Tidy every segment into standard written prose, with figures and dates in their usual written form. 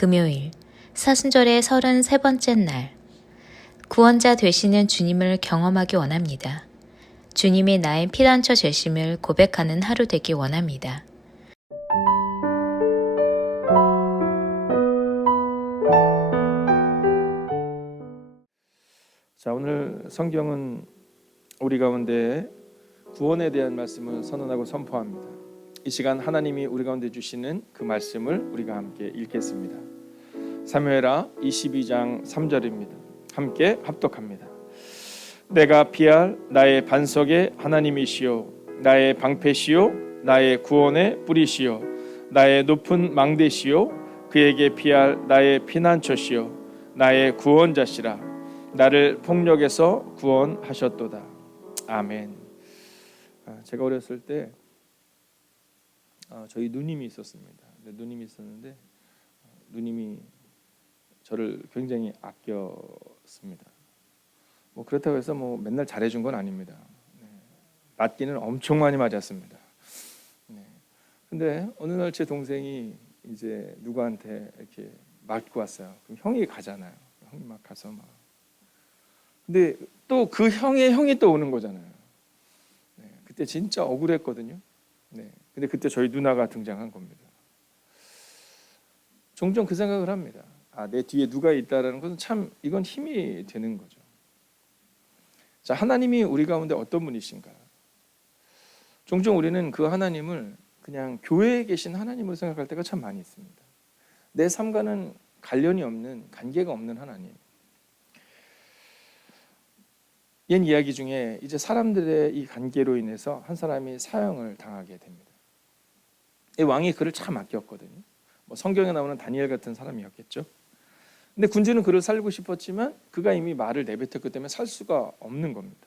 금요일, 사순절의 33번째 날, 구원자 되시는 주님을 경험하기 원합니다. 주님이 나의 피난처 되심을 고백하는 하루 되기 원합니다. 자, 오늘 성경은 우리 가운데 구원에 대한 말씀을 선언하고 선포합니다. 이 시간 하나님이 우리 가운데 주시는 그 말씀을 우리가 함께 읽겠습니다. 사무엘하 22장 3절입니다. 함께 합독합니다. 내가 피할 나의 반석의 하나님이시요 나의 방패시요 나의 구원의 뿌리시요 나의 높은 망대시요 그에게 피할 나의 피난처시요 나의 구원자시라. 나를 폭력에서 구원하셨도다. 아멘. 제가 어렸을 때 저희 누님이 있었습니다. 누님이 있었는데 누님이 저를 굉장히 아꼈습니다. 뭐 그렇다고 해서 뭐 맨날 잘해준 건 아닙니다. 맞기는 엄청 많이 맞았습니다. 근데 어느 날 제 동생이 이제 누구한테 이렇게 맞고 왔어요. 그럼 형이 가잖아요. 형이 막 가서 막. 근데 또 그 형의 형이 또 오는 거잖아요. 그때 진짜 억울했거든요. 근데 그때 저희 누나가 등장한 겁니다. 종종 그 생각을 합니다. 내 뒤에 누가 있다라는 것은 참 이건 힘이 되는 거죠. 자, 하나님이 우리 가운데 어떤 분이신가? 종종 우리는 그 하나님을 그냥 교회에 계신 하나님으로 생각할 때가 참 많이 있습니다. 내 삶과는 관련이 없는, 관계가 없는 하나님. 옛 이야기 중에 이제 사람들의 이 관계로 인해서 한 사람이 사형을 당하게 됩니다. 이 왕이 그를 참 아꼈거든요. 뭐 성경에 나오는 다니엘 같은 사람이었겠죠. 근데 군주는 그를 살리고 싶었지만 그가 이미 말을 내뱉었기 때문에 살 수가 없는 겁니다.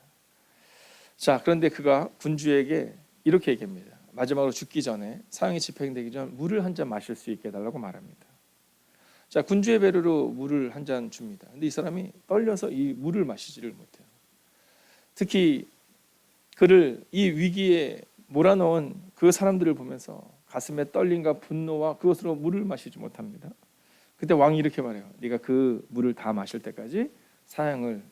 자, 그런데 그가 군주에게 이렇게 얘기합니다. 마지막으로 죽기 전에, 사형이 집행되기 전 물을 한 잔 마실 수 있게 해달라고 말합니다. 자, 군주의 배려로 물을 한 잔 줍니다. 근데 이 사람이 떨려서 이 물을 마시지를 못해요. 특히 그를 이 위기에 몰아넣은 그 사람들을 보면서 가슴에 떨림과 분노와 그것으로 물을 마시지 못합니다. 그때 왕이 이렇게 말해요. 네가 그 물을 다 마실 때까지 사형을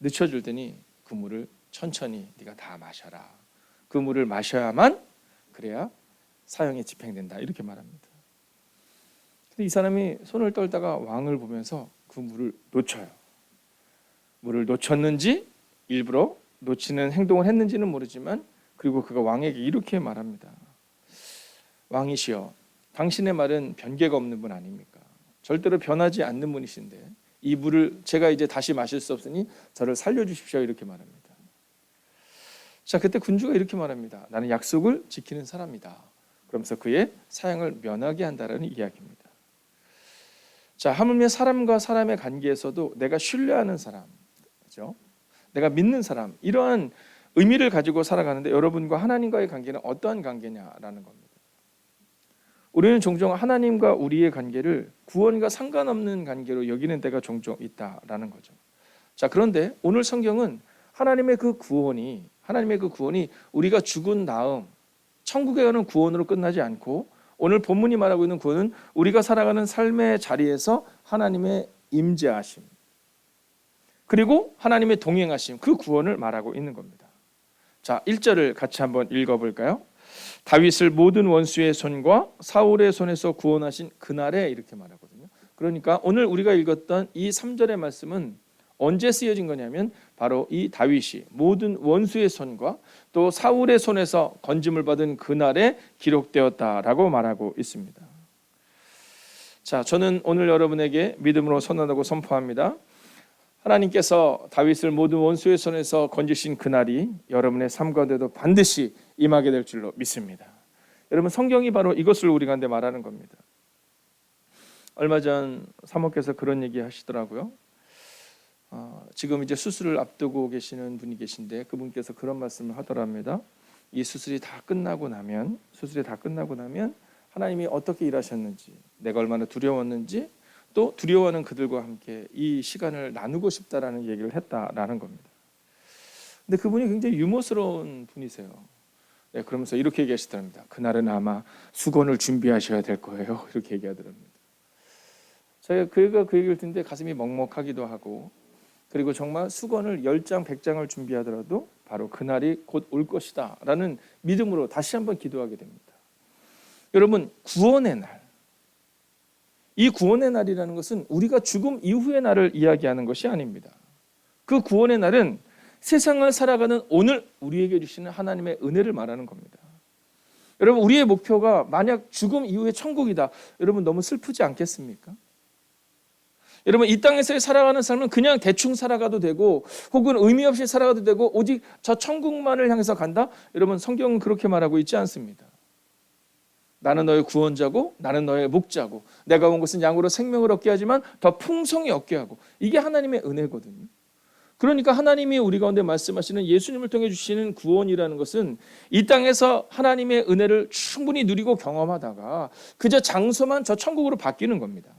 늦춰줄 테니 그 물을 천천히 네가 다 마셔라. 그 물을 마셔야만 그래야 사형이 집행된다. 이렇게 말합니다. 근데 이 사람이 손을 떨다가 왕을 보면서 그 물을 놓쳐요. 물을 놓쳤는지 일부러 놓치는 행동을 했는지는 모르지만 그리고 그가 왕에게 이렇게 말합니다. 왕이시여, 당신의 말은 변개가 없는 분 아닙니까? 절대로 변하지 않는 분이신데 이 물을 제가 이제 다시 마실 수 없으니 저를 살려주십시오. 이렇게 말합니다. 자, 그때 군주가 이렇게 말합니다. 나는 약속을 지키는 사람이다. 그러면서 그의 사형을 면하게 한다는 이야기입니다. 자, 하물며 사람과 사람의 관계에서도 내가 신뢰하는 사람, 그렇죠? 내가 믿는 사람, 이러한 의미를 가지고 살아가는데 여러분과 하나님과의 관계는 어떠한 관계냐라는 겁니다. 우리는 종종 하나님과 우리의 관계를 구원과 상관없는 관계로 여기는 때가 종종 있다라는 거죠. 자, 그런데 오늘 성경은 하나님의 그 구원이 우리가 죽은 다음 천국에 가는 구원으로 끝나지 않고 오늘 본문이 말하고 있는 구원은 우리가 살아가는 삶의 자리에서 하나님의 임재하심 그리고 하나님의 동행하심, 그 구원을 말하고 있는 겁니다. 자, 1절을 같이 한번 읽어볼까요? 다윗을 모든 원수의 손과 사울의 손에서 구원하신 그날에 이렇게 말하거든요. 그러니까 오늘 우리가 읽었던 이 3절의 말씀은 언제 쓰여진 거냐면 바로 이 다윗이 모든 원수의 손과 또 사울의 손에서 건짐을 받은 그날에 기록되었다라고 말하고 있습니다. 자, 저는 오늘 여러분에게 믿음으로 선언하고 선포합니다. 하나님께서 다윗을 모든 원수의 손에서 건지신 그날이 여러분의 삶 가운데도 반드시 임하게 될 줄로 믿습니다. 여러분, 성경이 바로 이것을 우리 가운데 말하는 겁니다. 얼마 전 사모께서 그런 얘기 하시더라고요. 지금 이제 수술을 앞두고 계시는 분이 계신데 그분께서 그런 말씀을 하더랍니다. 이 수술이 다 끝나고 나면 하나님이 어떻게 일하셨는지, 내가 얼마나 두려웠는지, 또 두려워하는 그들과 함께 이 시간을 나누고 싶다라는 얘기를 했다라는 겁니다. 근데 그분이 굉장히 유머스러운 분이세요. 그러면서 이렇게 얘기하시더랍니다. 그날은 아마 수건을 준비하셔야 될 거예요. 이렇게 얘기하더랍니다. 제가 그 얘기를 듣는데 가슴이 먹먹하기도 하고, 그리고 정말 수건을 10장 100장을 준비하더라도 바로 그날이 곧 올 것이다 라는 믿음으로 다시 한번 기도하게 됩니다. 여러분, 구원의 날, 이 구원의 날이라는 것은 우리가 죽음 이후의 날을 이야기하는 것이 아닙니다. 그 구원의 날은 세상을 살아가는 오늘 우리에게 주시는 하나님의 은혜를 말하는 겁니다. 여러분, 우리의 목표가 만약 죽음 이후에 천국이다, 여러분 너무 슬프지 않겠습니까? 여러분, 이 땅에서 살아가는 삶은 그냥 대충 살아가도 되고 혹은 의미 없이 살아가도 되고 오직 저 천국만을 향해서 간다? 여러분, 성경은 그렇게 말하고 있지 않습니다. 나는 너의 구원자고 나는 너의 목자고 내가 온 것은 양으로 생명을 얻게 하지만 더 풍성히 얻게 하고, 이게 하나님의 은혜거든요. 그러니까 하나님이 우리 가운데 말씀하시는 예수님을 통해 주시는 구원이라는 것은 이 땅에서 하나님의 은혜를 충분히 누리고 경험하다가 그저 장소만 저 천국으로 바뀌는 겁니다.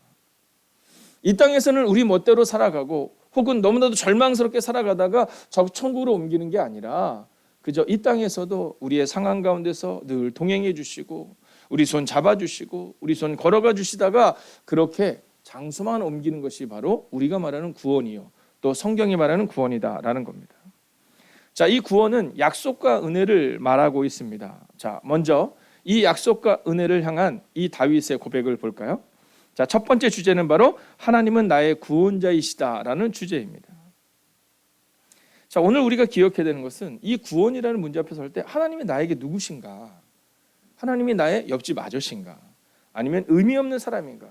이 땅에서는 우리 멋대로 살아가고 혹은 너무나도 절망스럽게 살아가다가 저 천국으로 옮기는 게 아니라 그저 이 땅에서도 우리의 상황 가운데서 늘 동행해 주시고 우리 손 잡아주시고 우리 손 걸어가 주시다가 그렇게 장소만 옮기는 것이 바로 우리가 말하는 구원이요, 또 성경이 말하는 구원이다라는 겁니다. 자, 이 구원은 약속과 은혜를 말하고 있습니다. 자, 먼저 이 약속과 은혜를 향한 이 다윗의 고백을 볼까요? 자, 첫 번째 주제는 바로 하나님은 나의 구원자이시다라는 주제입니다. 자, 오늘 우리가 기억해야 되는 것은 이 구원이라는 문제 앞에 설 때 하나님이 나에게 누구신가? 하나님이 나의 옆집 아저씨인가? 아니면 의미 없는 사람인가?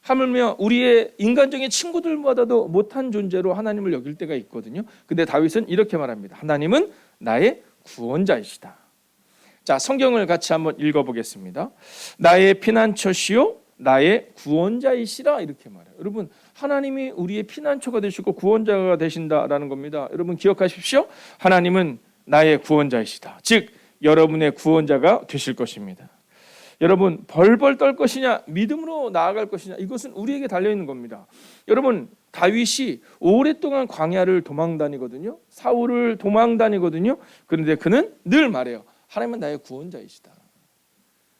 하물며 우리의 인간적인 친구들보다도 못한 존재로 하나님을 여길 때가 있거든요. 근데 다윗은 이렇게 말합니다. 하나님은 나의 구원자이시다. 자, 성경을 같이 한번 읽어보겠습니다. 나의 피난처시요 나의 구원자이시라, 이렇게 말해요. 여러분, 하나님이 우리의 피난처가 되시고 구원자가 되신다라는 겁니다. 여러분, 기억하십시오. 하나님은 나의 구원자이시다. 즉 여러분의 구원자가 되실 것입니다. 여러분, 벌벌 떨 것이냐 믿음으로 나아갈 것이냐, 이것은 우리에게 달려있는 겁니다. 여러분, 다윗이 오랫동안 광야를 도망다니거든요. 사울을 도망다니거든요. 그런데 그는 늘 말해요. 하나님은 나의 구원자이시다.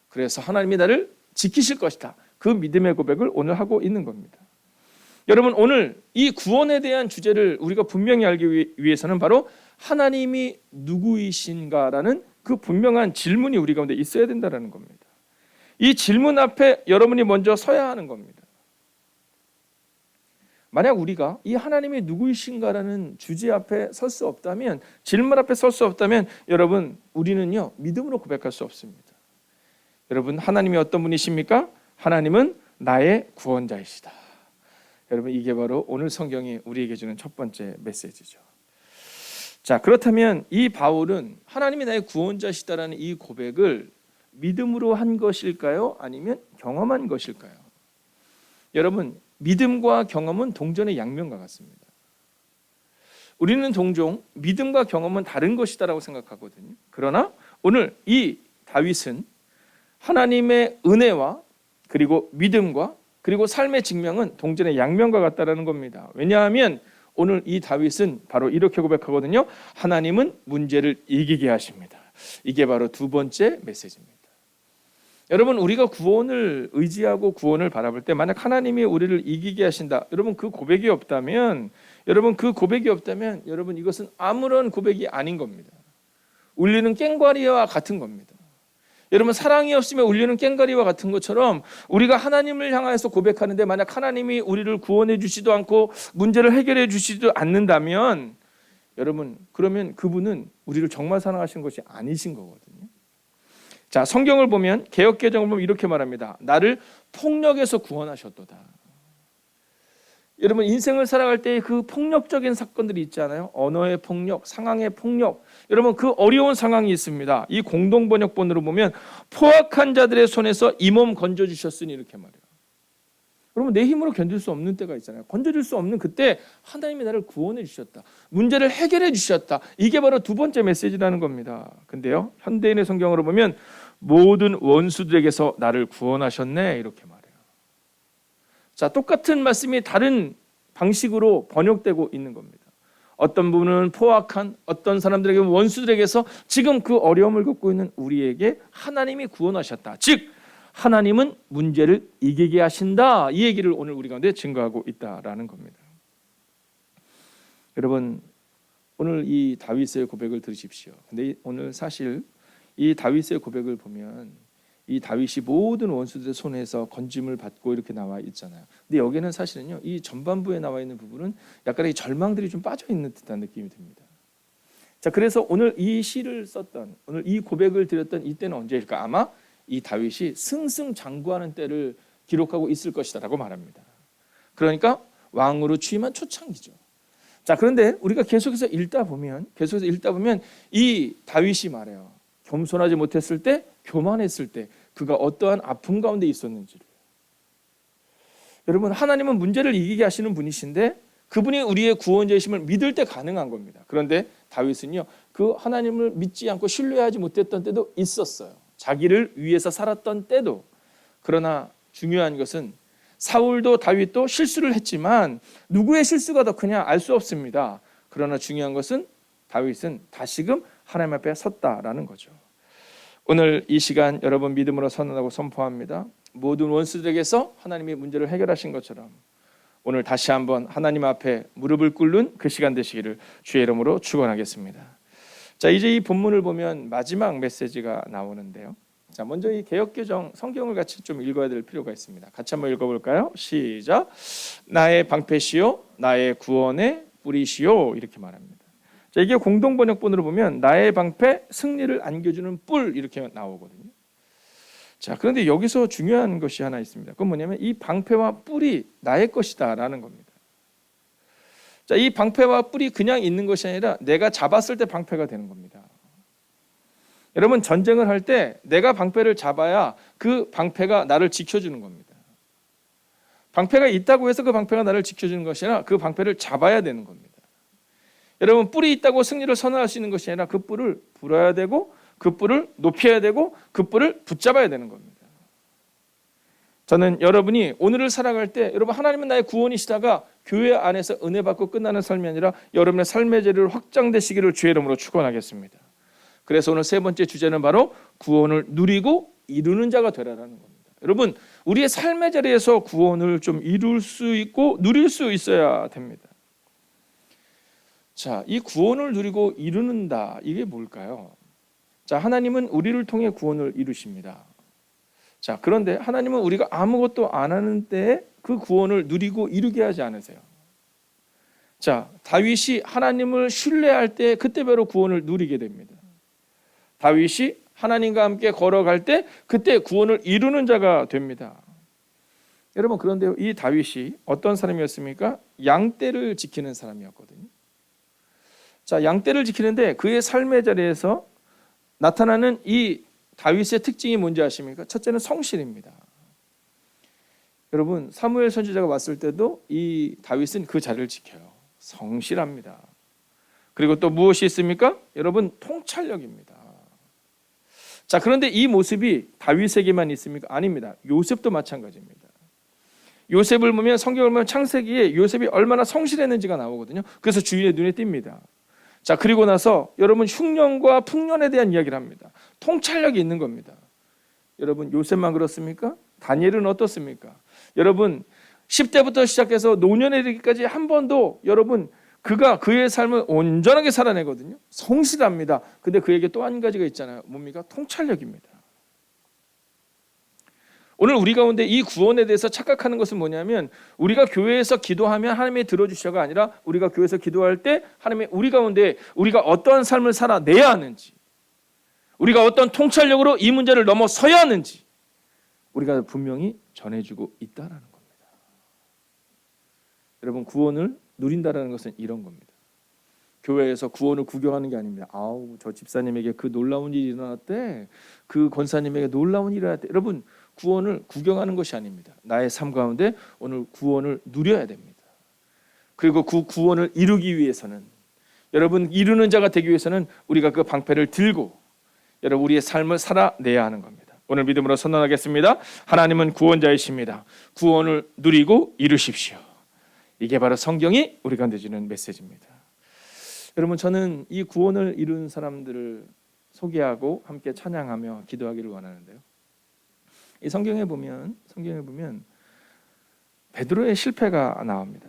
그래서 하나님이 나를 지키실 것이다. 그 믿음의 고백을 오늘 하고 있는 겁니다. 여러분, 오늘 이 구원에 대한 주제를 우리가 분명히 알기 위해서는 바로 하나님이 누구이신가라는 그 분명한 질문이 우리 가운데 있어야 된다는 겁니다. 이 질문 앞에 여러분이 먼저 서야 하는 겁니다. 만약 우리가 이 하나님이 누구이신가라는 주제 앞에 설 수 없다면, 질문 앞에 설 수 없다면 여러분, 우리는요 믿음으로 고백할 수 없습니다. 여러분, 하나님이 어떤 분이십니까? 하나님은 나의 구원자이시다. 여러분, 이게 바로 오늘 성경이 우리에게 주는 첫 번째 메시지죠. 자, 그렇다면 이 바울은 하나님이 나의 구원자시다라는 이 고백을 믿음으로 한 것일까요? 아니면 경험한 것일까요? 여러분, 믿음과 경험은 동전의 양면과 같습니다. 우리는 종종 믿음과 경험은 다른 것이다라고 생각하거든요. 그러나 오늘 이 다윗은 하나님의 은혜와 그리고 믿음과 그리고 삶의 증명은 동전의 양면과 같다라는 겁니다. 왜냐하면 오늘 이 다윗은 바로 이렇게 고백하거든요. 하나님은 문제를 이기게 하십니다. 이게 바로 두 번째 메시지입니다. 여러분, 우리가 구원을 의지하고 구원을 바라볼 때 만약 하나님이 우리를 이기게 하신다, 여러분 그 고백이 없다면 여러분 이것은 아무런 고백이 아닌 겁니다. 울리는 꽹과리와 같은 겁니다. 여러분, 사랑이 없으면 울리는 꽹과리와 같은 것처럼 우리가 하나님을 향해서 고백하는데 만약 하나님이 우리를 구원해 주시도 않고 문제를 해결해 주시지도 않는다면 여러분, 그러면 그분은 우리를 정말 사랑하시는 것이 아니신 거거든요. 자, 성경을 보면 개역개정을 보면 이렇게 말합니다. 나를 폭력에서 구원하셨도다. 여러분, 인생을 살아갈 때 그 폭력적인 사건들이 있잖아요. 언어의 폭력, 상황의 폭력. 여러분, 그 어려운 상황이 있습니다. 이 공동번역본으로 보면 포악한 자들의 손에서 이 몸 건져주셨으니, 이렇게 말해요. 여러분, 내 힘으로 견딜 수 없는 때가 있잖아요. 건져줄 수 없는 그때 하나님이 나를 구원해 주셨다. 문제를 해결해 주셨다. 이게 바로 두 번째 메시지라는 겁니다. 근데요, 현대인의 성경으로 보면 모든 원수들에게서 나를 구원하셨네, 이렇게 말해요. 자, 똑같은 말씀이 다른 방식으로 번역되고 있는 겁니다. 어떤 분은 포악한 어떤 사람들에게, 원수들에게서 지금 그 어려움을 겪고 있는 우리에게 하나님이 구원하셨다. 즉 하나님은 문제를 이기게 하신다. 이 얘기를 오늘 우리 가운데 증거하고 있다라는 겁니다. 여러분, 오늘 이 다윗의 고백을 들으십시오. 근데 오늘 사실 이 다윗의 고백을 보면 이 다윗이 모든 원수들의 손에서 건짐을 받고 이렇게 나와 있잖아요. 근데 여기는 사실은요, 이 전반부에 나와 있는 부분은 약간의 절망들이 좀 빠져 있는 듯한 느낌이 듭니다. 자, 그래서 오늘 이 시를 썼던, 오늘 이 고백을 드렸던 이때는 언제일까? 아마 이 다윗이 승승장구하는 때를 기록하고 있을 것이다라고 말합니다. 그러니까 왕으로 취임한 초창기죠. 자, 그런데 우리가 계속해서 읽다 보면 이 다윗이 말해요. 겸손하지 못했을 때, 교만했을 때 그가 어떠한 아픔 가운데 있었는지를. 여러분, 하나님은 문제를 이기게 하시는 분이신데 그분이 우리의 구원자이심을 믿을 때 가능한 겁니다. 그런데 다윗은요, 그 하나님을 믿지 않고 신뢰하지 못했던 때도 있었어요. 자기를 위해서 살았던 때도. 그러나 중요한 것은 사울도 다윗도 실수를 했지만 누구의 실수가 더 크냐 알 수 없습니다. 그러나 중요한 것은 다윗은 다시금 하나님 앞에 섰다라는 거죠. 오늘 이 시간 여러분 믿음으로 선언하고 선포합니다. 모든 원수들에게서 하나님이 문제를 해결하신 것처럼 오늘 다시 한번 하나님 앞에 무릎을 꿇는 그 시간 되시기를 주의 이름으로 축원하겠습니다. 자, 이제 이 본문을 보면 마지막 메시지가 나오는데요. 자, 먼저 이 개역개정 성경을 같이 좀 읽어야 될 필요가 있습니다. 같이 한번 읽어볼까요? 시작. 나의 방패시요 나의 구원의 뿌리시요 이렇게 말합니다. 자, 이게 공동번역본으로 보면 나의 방패 승리를 안겨주는 뿔 이렇게 나오거든요. 자, 그런데 여기서 중요한 것이 하나 있습니다. 그건 뭐냐면 이 방패와 뿔이 나의 것이다라는 겁니다. 자, 이 방패와 뿔이 그냥 있는 것이 아니라 내가 잡았을 때 방패가 되는 겁니다. 여러분, 전쟁을 할 때 내가 방패를 잡아야 그 방패가 나를 지켜주는 겁니다. 방패가 있다고 해서 그 방패가 나를 지켜주는 것이 아니라 그 방패를 잡아야 되는 겁니다. 여러분, 뿔이 있다고 승리를 선언할 수 있는 것이 아니라 그 뿔을 불어야 되고 그 뿔을 높여야 되고 그 뿔을 붙잡아야 되는 겁니다. 저는 여러분이 오늘을 살아갈 때 여러분 하나님은 나의 구원이시다가 교회 안에서 은혜 받고 끝나는 삶이 아니라 여러분의 삶의 자리를 확장되시기를 주의 이름으로 축원하겠습니다. 그래서 오늘 세 번째 주제는 바로 구원을 누리고 이루는 자가 되라라는 겁니다. 여러분, 우리의 삶의 자리에서 구원을 좀 이룰 수 있고 누릴 수 있어야 됩니다. 자, 이 구원을 누리고 이루는다, 이게 뭘까요? 자, 하나님은 우리를 통해 구원을 이루십니다. 자, 그런데 하나님은 우리가 아무것도 안 하는 때에 그 구원을 누리고 이루게 하지 않으세요. 자, 다윗이 하나님을 신뢰할 때 그때바로 구원을 누리게 됩니다. 다윗이 하나님과 함께 걸어갈 때 그때 구원을 이루는 자가 됩니다. 여러분, 그런데 이 다윗이 어떤 사람이었습니까? 양떼를 지키는 사람이었거든요. 자, 양떼를 지키는데 그의 삶의 자리에서 나타나는 이 다윗의 특징이 뭔지 아십니까? 첫째는 성실입니다. 여러분, 사무엘 선지자가 왔을 때도 이 다윗은 그 자리를 지켜요. 성실합니다. 그리고 또 무엇이 있습니까? 여러분, 통찰력입니다. 자, 그런데 이 모습이 다윗에게만 있습니까? 아닙니다. 요셉도 마찬가지입니다. 요셉을 보면 성경을 보면 창세기에 요셉이 얼마나 성실했는지가 나오거든요. 그래서 주인의 눈에 띕니다. 자, 그리고 나서 여러분 흉년과 풍년에 대한 이야기를 합니다. 통찰력이 있는 겁니다. 여러분, 요셉만 그렇습니까? 다니엘은 어떻습니까? 여러분, 10대부터 시작해서 노년에 이르기까지 한 번도 여러분 그가 그의 삶을 온전하게 살아내거든요. 성실합니다. 근데 그에게 또 한 가지가 있잖아요. 뭡니까? 통찰력입니다. 오늘 우리 가운데 이 구원에 대해서 착각하는 것은 뭐냐면 우리가 교회에서 기도하면 하나님이 들어주셔가 아니라 우리가 교회에서 기도할 때 하나님이 우리 가운데 우리가 어떠한 삶을 살아내야 하는지, 우리가 어떤 통찰력으로 이 문제를 넘어서야 하는지 우리가 분명히 전해주고 있다는 겁니다. 여러분, 구원을 누린다는 것은 이런 겁니다. 교회에서 구원을 구경하는 게 아닙니다. 아우, 저 집사님에게 그 놀라운 일이 일어났대, 그 권사님에게 놀라운 일이 일어났대. 여러분, 구원을 구경하는 것이 아닙니다. 나의 삶 가운데 오늘 구원을 누려야 됩니다. 그리고 그 구원을 이루기 위해서는, 여러분 이루는 자가 되기 위해서는 우리가 그 방패를 들고 여러분 우리의 삶을 살아내야 하는 겁니다. 오늘 믿음으로 선언하겠습니다. 하나님은 구원자이십니다. 구원을 누리고 이루십시오. 이게 바로 성경이 우리 가운데 주는 메시지입니다. 여러분, 저는 이 구원을 이룬 사람들을 소개하고 함께 찬양하며 기도하기를 원하는데요. 이 성경에 보면 베드로의 실패가 나옵니다.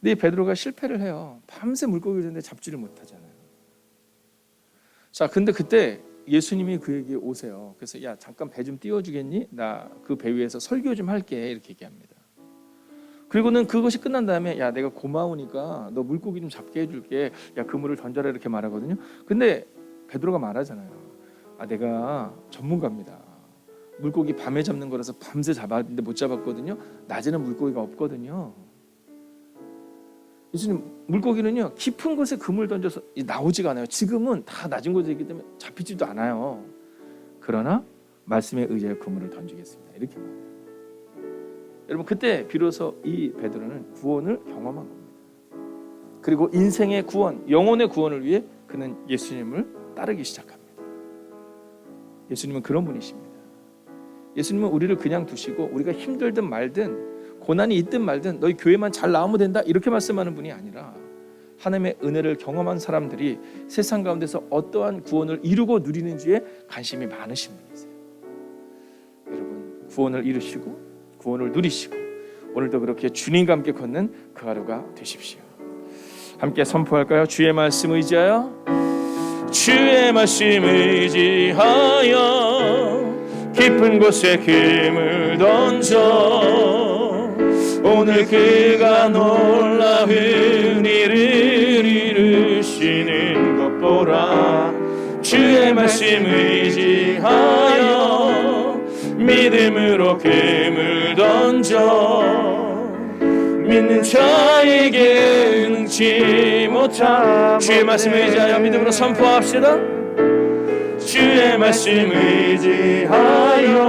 근데 이 베드로가 실패를 해요. 밤새 물고기를 잡는데 잡지를 못하잖아요. 자, 근데 그때 예수님이 그에게 오세요. 그래서 야, 잠깐 배 좀 띄워주겠니? 나 그 배 위에서 설교 좀 할게, 이렇게 얘기합니다. 그리고는 그것이 끝난 다음에 야, 내가 고마우니까 너 물고기 좀 잡게 해줄게. 야, 그물을 던져라, 이렇게 말하거든요. 근데 베드로가 말하잖아요. 아, 내가 전문가입니다. 물고기 밤에 잡는 거라서 밤새 잡았는데 못 잡았거든요. 낮에는 물고기가 없거든요. 예수님, 물고기는요 깊은 곳에 그물 던져서 나오지가 않아요. 지금은 다 낮은 곳에 있기 때문에 잡히지도 않아요. 그러나 말씀에 의지하여 그물을 던지겠습니다, 이렇게 말해요. 여러분, 그때 비로소 이 베드로는 구원을 경험한 겁니다. 그리고 인생의 구원, 영혼의 구원을 위해 그는 예수님을 따르기 시작합니다. 예수님은 그런 분이십니다. 예수님은 우리를 그냥 두시고 우리가 힘들든 말든 고난이 있든 말든 너희 교회만 잘 나오면 된다, 이렇게 말씀하는 분이 아니라 하나님의 은혜를 경험한 사람들이 세상 가운데서 어떠한 구원을 이루고 누리는지에 관심이 많으신 분이세요. 여러분, 구원을 이루시고 구원을 누리시고 오늘도 그렇게 주님과 함께 걷는 그 하루가 되십시오. 함께 선포할까요? 주의 말씀 의지하여, 주의 말씀 의지하여 깊은 곳에 금을 던져 오늘 그가 놀라운 일을 이루시는 것 보라. 주의 말씀 의지하여 믿음으로 금을 던져 믿는 자에게 능치 못함. 주의 말씀 의지하여 믿음으로 선포합시다. 주의 말씀 의지하여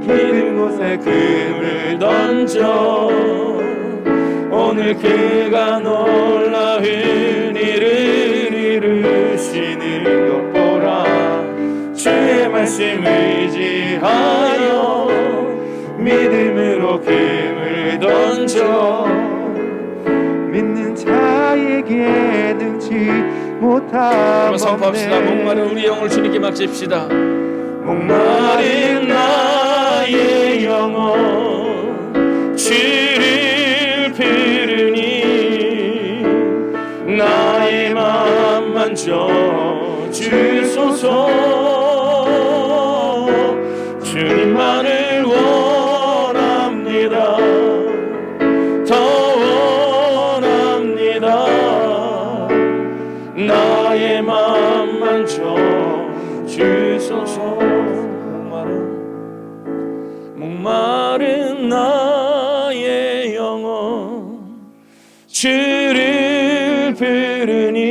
깊은 곳에 금을 던져 오늘 그가 놀라운 일을 이루시는 것 보라. 주의 말씀 의지하여 믿음으로 금을 던져 믿는 자에게 능치 못함. 선포합시다. 목마른 우리 영혼을 주님께 맡깁시다. 목마른 나의 영혼 주를 부르니 나의 맘 만져 주소서. 주님만을 원합니다. 더 원합니다. 나의 맘 만져 주소서. 목마른 나의 영혼 주를 부르니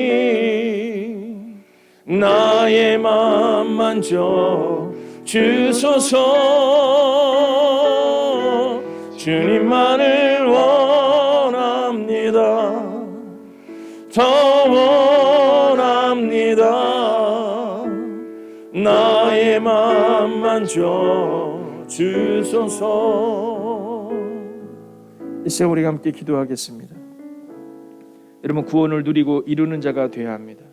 나의 맘 만져 주소서. 주님만을 원합니다. 더 원합니다. 나의 맘 만져 주소서. 이 시간 우리가 함께 기도하겠습니다. 여러분, 구원을 누리고 이루는 자가 되어야 합니다.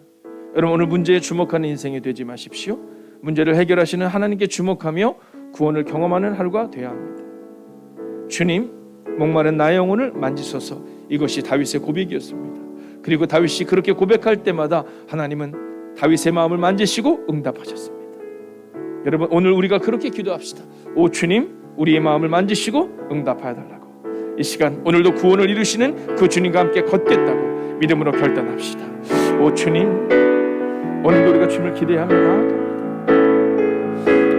여러분, 오늘 문제에 주목하는 인생이 되지 마십시오. 문제를 해결하시는 하나님께 주목하며 구원을 경험하는 하루가 되어야 합니다. 주님, 목마른 나의 영혼을 만지소서. 이것이 다윗의 고백이었습니다. 그리고 다윗이 그렇게 고백할 때마다 하나님은 다윗의 마음을 만지시고 응답하셨습니다. 여러분, 오늘 우리가 그렇게 기도합시다. 오 주님, 우리의 마음을 만지시고 응답하여 달라고. 이 시간 오늘도 구원을 이루시는 그 주님과 함께 걷겠다고 믿음으로 결단합시다. 오 주님, 오늘도 우리가 주님을 기대하며 나아갑니다.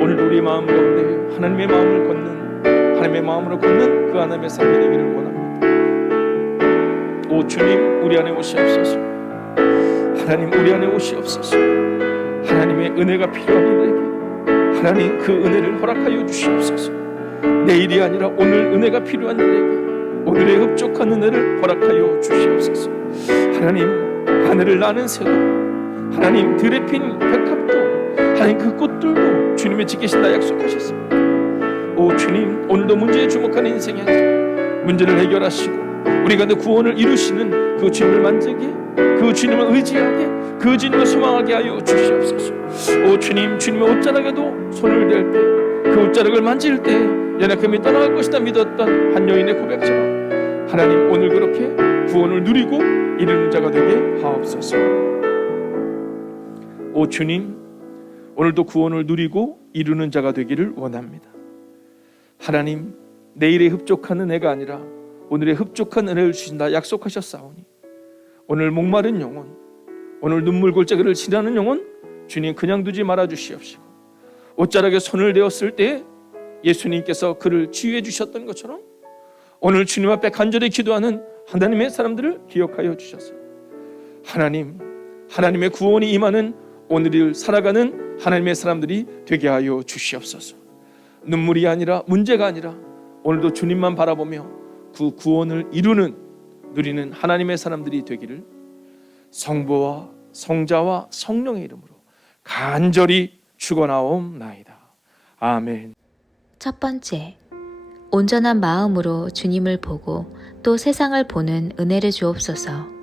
오늘도 우리의 마음 가운데 하나님의 마음을 걷는, 하나님의 마음으로 걷는 그 하나님의 삶이 되기를 원합니다. 오 주님, 우리 안에 오시옵소서. 하나님, 우리 안에 오시옵소서. 하나님의 은혜가 필요한 이들에게 하나님 그 은혜를 허락하여 주시옵소서. 내일이 아니라 오늘 은혜가 필요한 이들에게 오늘의 흡족한 은혜를 허락하여 주시옵소서. 하나님, 하늘을 나는 새도, 하나님 들에 핀 백합도, 하나님 그 꽃들도 주님의 지키신다 약속하셨습니다. 오 주님, 오늘도 문제에 주목하는 인생이 아니라 문제를 해결하시고 우리 가운데 구원을 이루시는 그 주님을 만지게, 그 주님을 의지하게, 그 주님을 소망하게 하여 주시옵소서. 오 주님, 주님의 옷자락에도 손을 댈 때 그 옷자락을 만질 때 연약함이 떠나갈 것이다 믿었던 한 여인의 고백처럼 하나님 오늘 그렇게 구원을 누리고 이루는 자가 되게 하옵소서. 오 주님, 오늘도 구원을 누리고 이루는 자가 되기를 원합니다. 하나님, 내일에 흡족한 은혜가 아니라 오늘의 흡족한 은혜를 주신다 약속하셨사오니 오늘 목마른 영혼, 오늘 눈물 골짜기를 지나는 영혼 주님 그냥 두지 말아 주시옵시고 옷자락에 손을 대었을 때 예수님께서 그를 치유해 주셨던 것처럼 오늘 주님 앞에 간절히 기도하는 하나님의 사람들을 기억하여 주셔서 하나님의 구원이 임하는 오늘을 살아가는 하나님의 사람들이 되게 하여 주시옵소서. 눈물이 아니라 문제가 아니라 오늘도 주님만 바라보며 그 구원을 누리는 하나님의 사람들이 되기를 성부와 성자와 성령의 이름으로 간절히 축원하옵나이다. 아멘. 첫 번째, 온전한 마음으로 주님을 보고 또 세상을 보는 은혜를 주옵소서.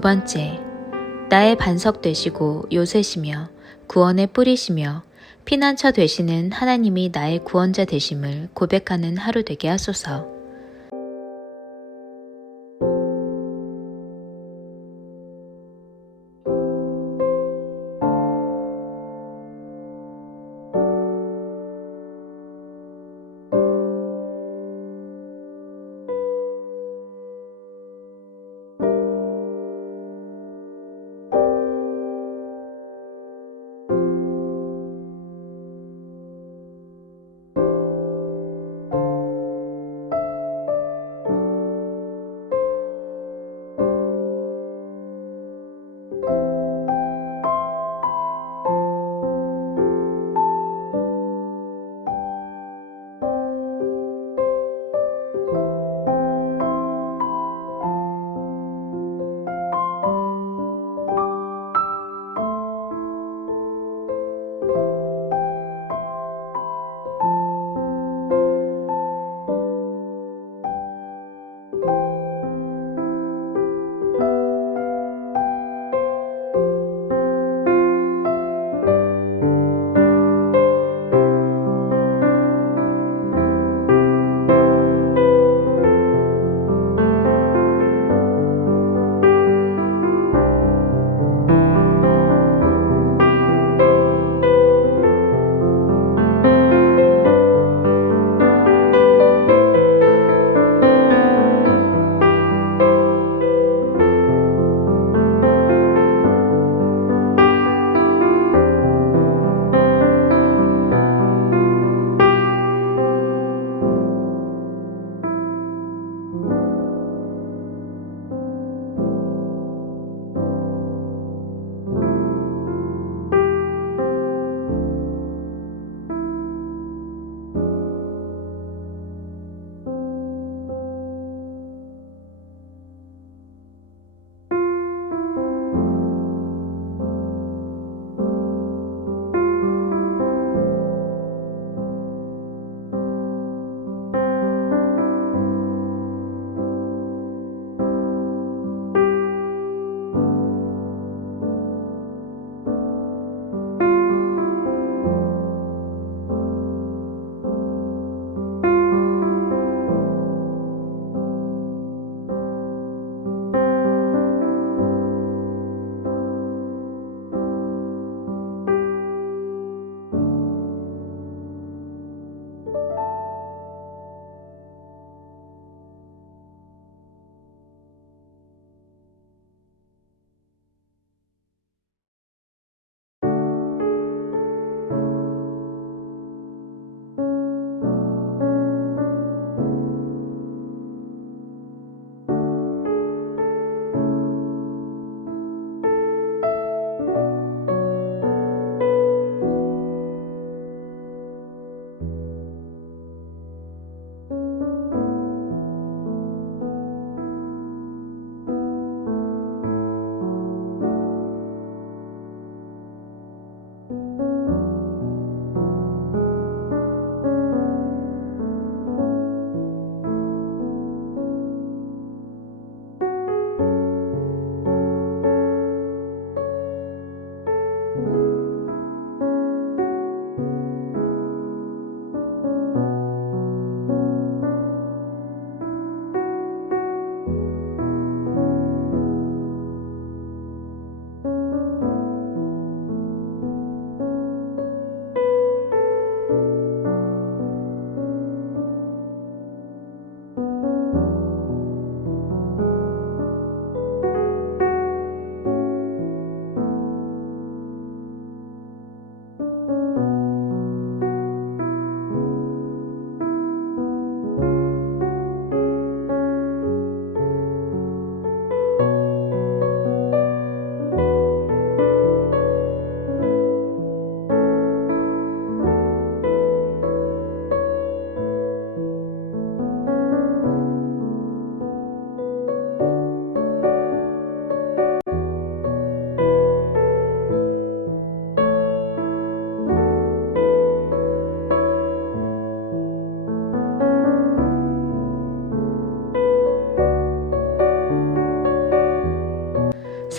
두 번째, 나의 반석 되시고 요새시며 구원의 뿌리시며 피난처 되시는 하나님이 나의 구원자 되심을 고백하는 하루 되게 하소서.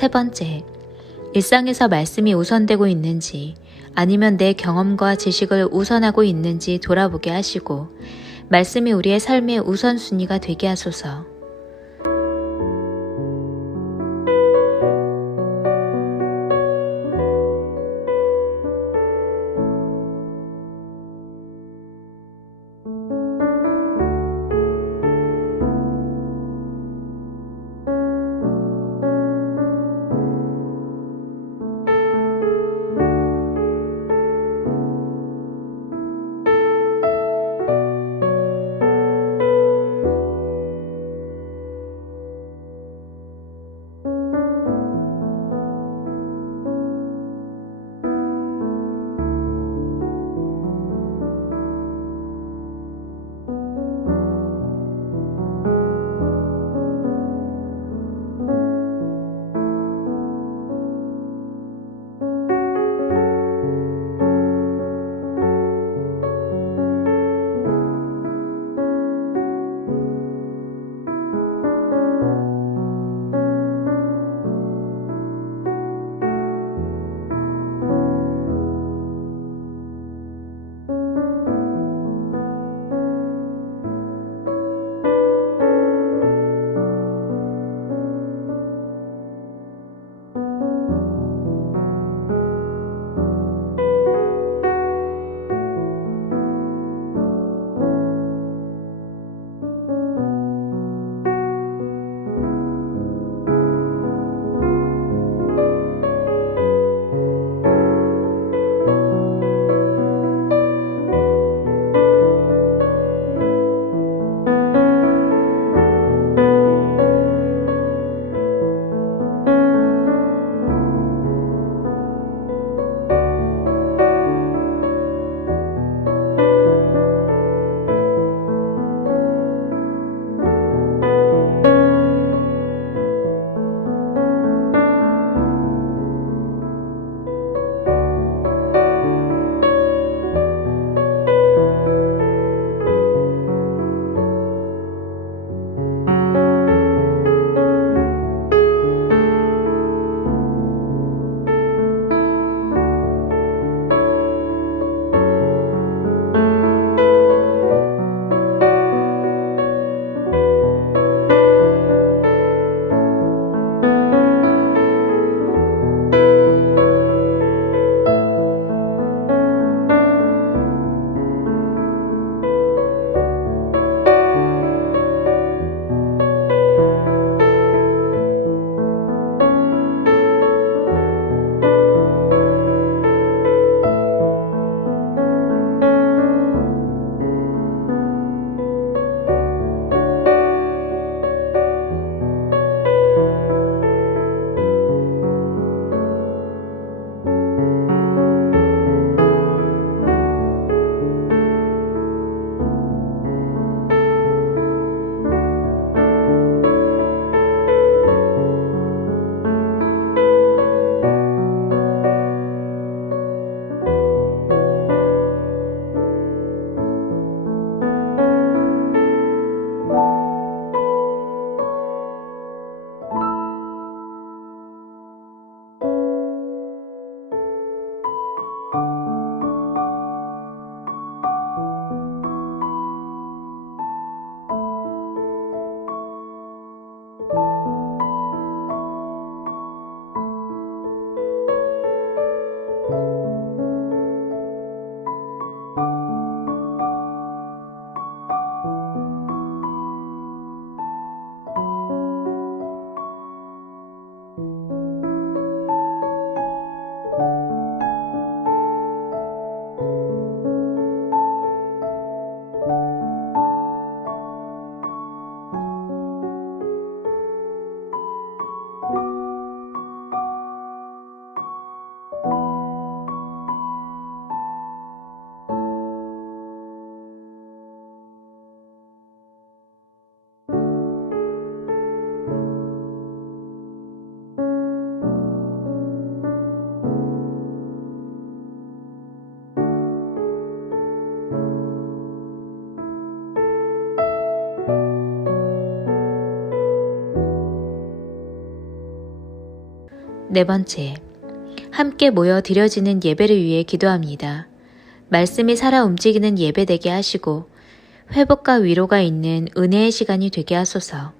세 번째, 일상에서 말씀이 우선되고 있는지 아니면 내 경험과 지식을 우선하고 있는지 돌아보게 하시고 말씀이 우리의 삶의 우선순위가 되게 하소서. 네 번째, 함께 모여 드려지는 예배를 위해 기도합니다. 말씀이 살아 움직이는 예배 되게 하시고 회복과 위로가 있는 은혜의 시간이 되게 하소서.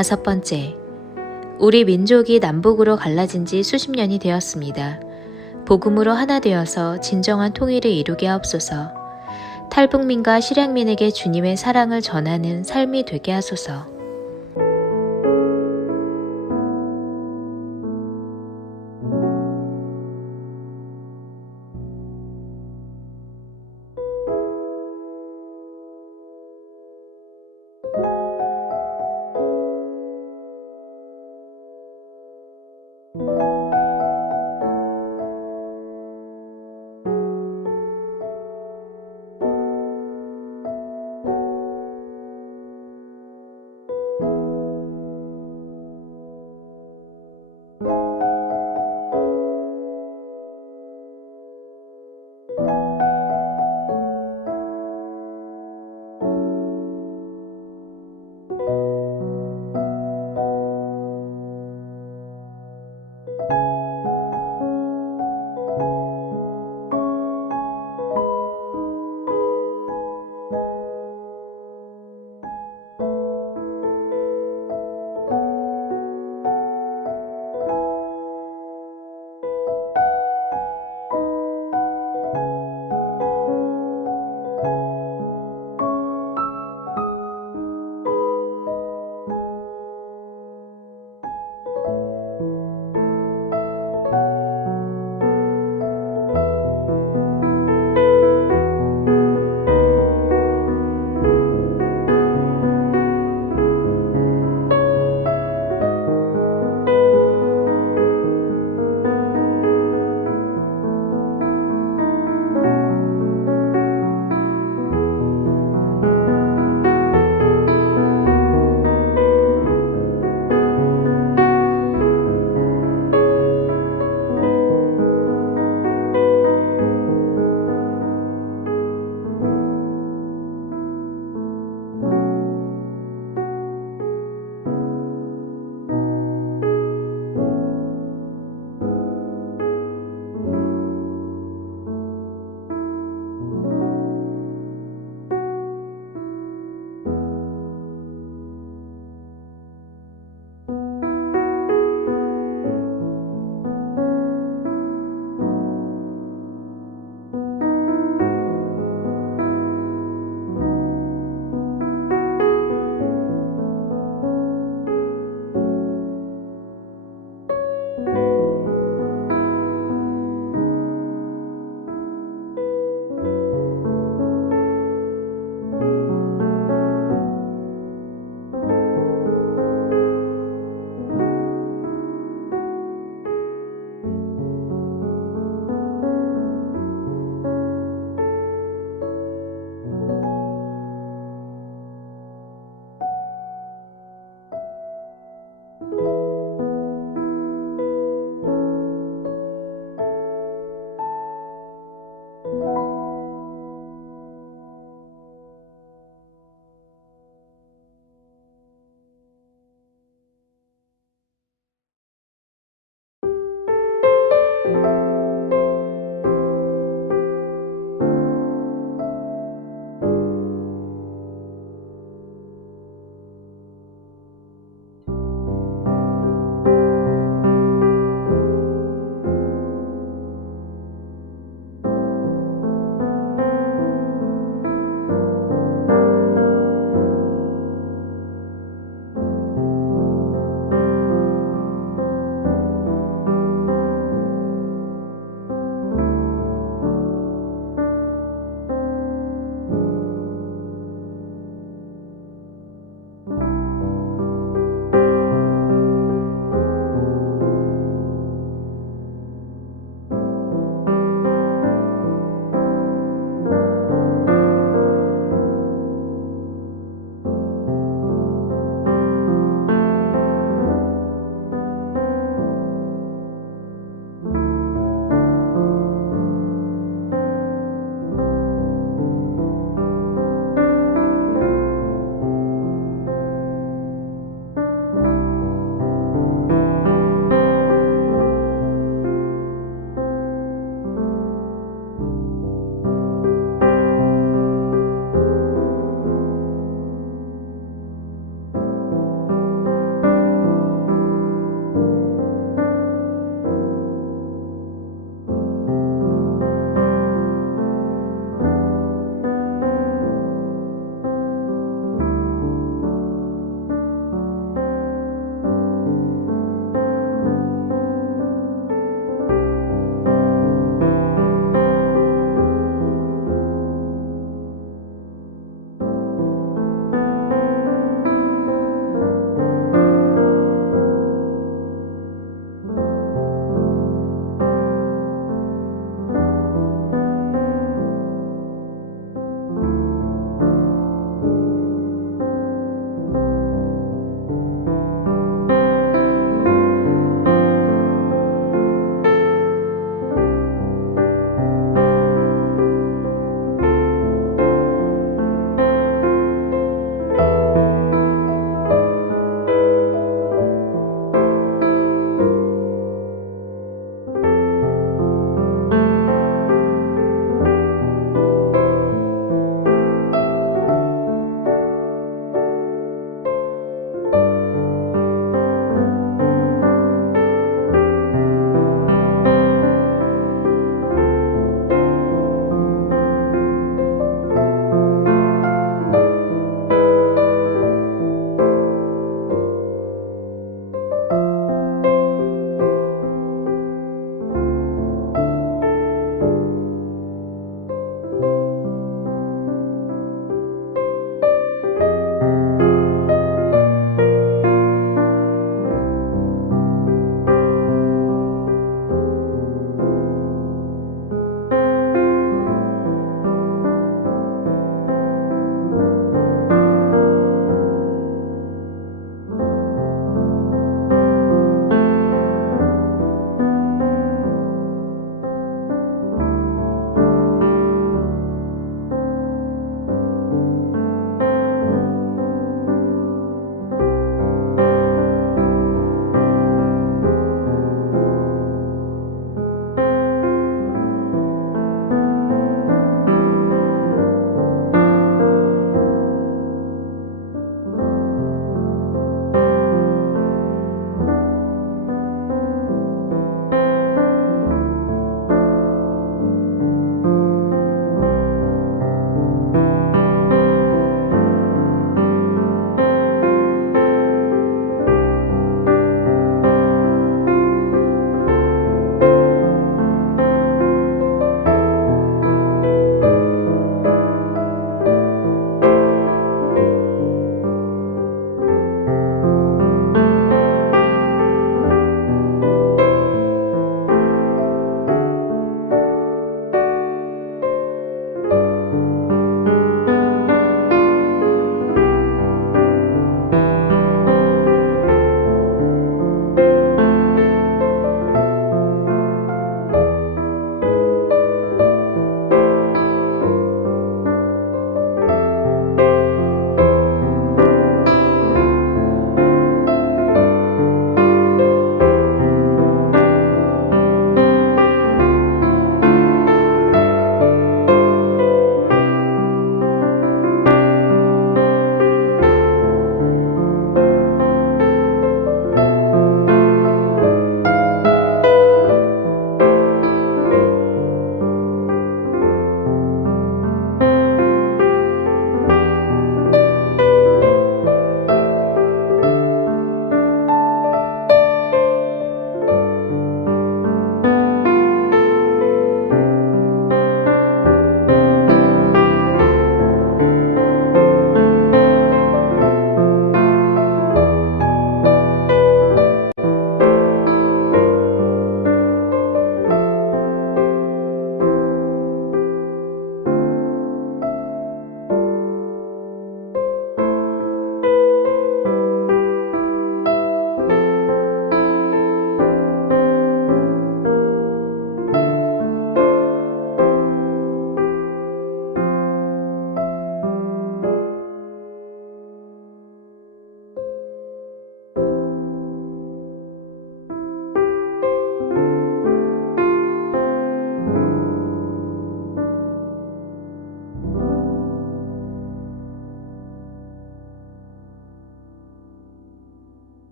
5번째, 우리 민족이 남북으로 갈라진 지 수십 년이 되었습니다. 복음으로 하나 되어서 진정한 통일을 이루게 하옵소서. 탈북민과 실향민에게 주님의 사랑을 전하는 삶이 되게 하소서.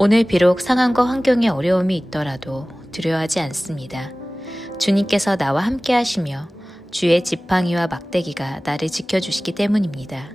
오늘 비록 상황과 환경에 어려움이 있더라도 두려워하지 않습니다. 주님께서 나와 함께 하시며 주의 지팡이와 막대기가 나를 지켜주시기 때문입니다.